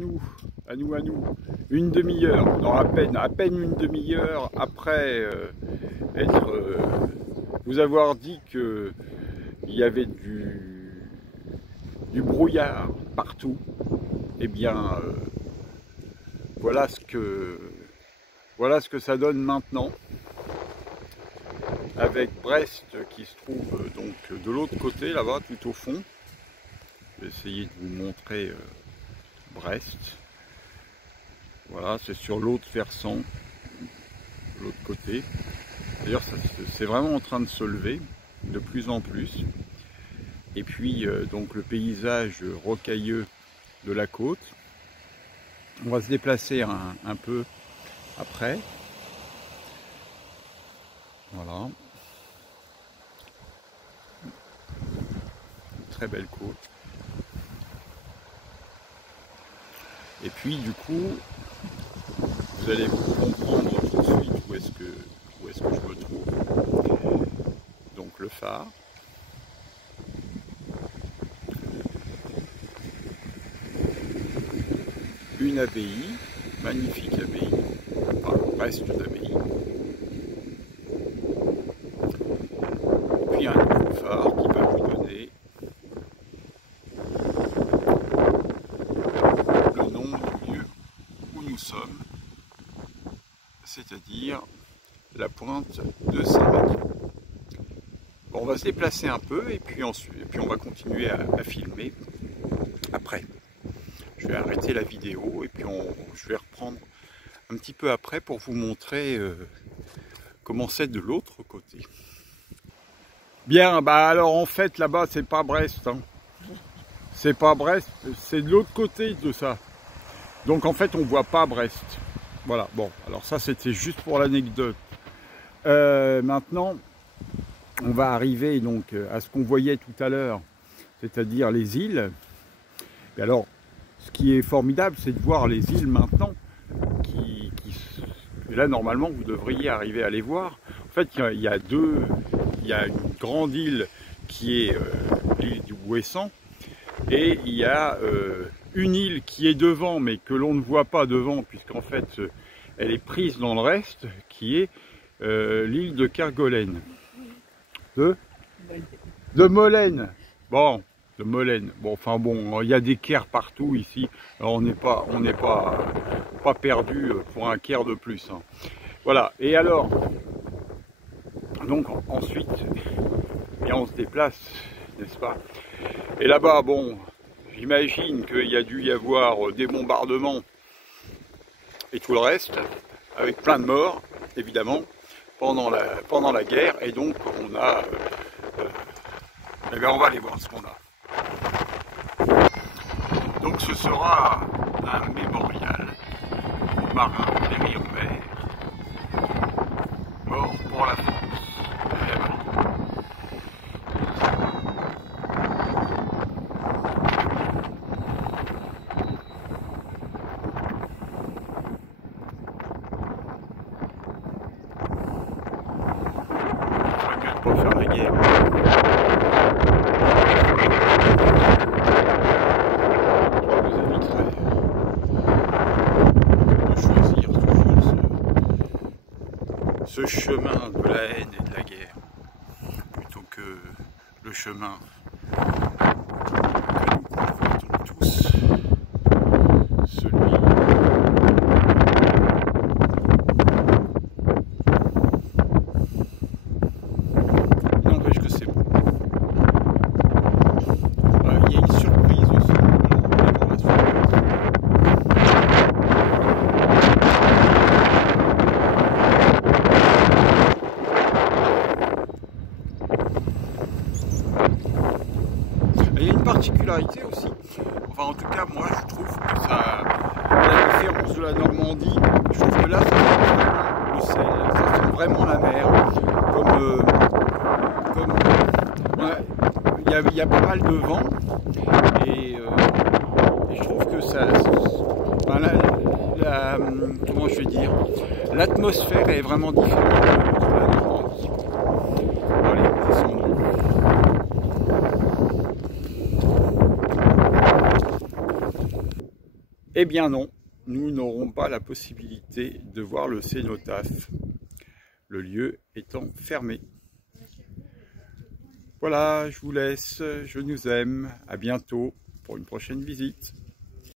À nous, une demi-heure, dans à peine une demi-heure après vous avoir dit que il y avait du brouillard partout. Eh bien, voilà ce que ça donne maintenant, avec Brest qui se trouve donc de l'autre côté, là-bas, tout au fond. Je vais essayer de vous montrer Brest. Voilà, c'est sur l'autre versant, de l'autre côté. D'ailleurs, c'est vraiment en train de se lever de plus en plus. Et puis, donc le paysage rocailleux de la côte. On va se déplacer un peu après. Voilà. Une très belle côte. Et puis, du coup, vous allez comprendre tout de suite où est-ce que je me trouve. Donc le phare. Une abbaye, magnifique abbaye, enfin reste d'abbaye. Puis un nouveau phare qui va vous donner le nom du lieu où nous sommes, c'est-à-dire la pointe de Saint-Mathieu. Bon, on va se déplacer un peu et puis on va continuer à filmer après. Je vais arrêter la vidéo et puis je vais reprendre un petit peu après pour vous montrer comment c'est de l'autre côté. Bien, bah alors en fait là-bas c'est pas Brest, hein. C'est pas Brest, c'est de l'autre côté de ça. Donc en fait on voit pas Brest. Voilà, bon, alors ça c'était juste pour l'anecdote. Maintenant on va arriver donc à ce qu'on voyait tout à l'heure, c'est-à-dire les îles. Et alors ce qui est formidable, c'est de voir les îles maintenant, et là normalement vous devriez arriver à les voir. En fait, il y a une grande île qui est l'île du Ouessant, et il y a une île qui est devant, mais que l'on ne voit pas devant, puisqu'en fait elle est prise dans le reste, qui est l'île de Kerguelen. De Molène. Bon. De Molène. Bon, enfin bon, il y a des quais partout ici. Alors on n'est pas perdu pour un quai de plus, hein. Voilà. Et alors, donc ensuite, bien on se déplace, n'est-ce pas? Et là-bas, bon, j'imagine qu'il y a dû y avoir des bombardements et tout le reste, avec plein de morts, évidemment, pendant la guerre. Et donc on a, eh bien, on va aller voir ce qu'on a. Donc ce sera un mémorial aux marins péris en mer, morts pour la France. Je regrette pas faire la guerre. Ce chemin de la haine et de la guerre, plutôt que le chemin que nous convoitons tous, celui n'empêche que c'est beau. Il y a une surprise aussi. Il y a une particularité aussi, enfin en tout cas moi je trouve que ça, à la différence de la Normandie, je trouve que là ça sent vraiment le sel, ça sent vraiment la mer, il y a pas mal de vent, et je trouve que ça, enfin, comment je vais dire, l'atmosphère est vraiment différente de la Normandie. Allez, descendons. Eh bien non, nous n'aurons pas la possibilité de voir le cénotaphe, le lieu étant fermé. Voilà, je vous laisse, je nous aime, à bientôt pour une prochaine visite.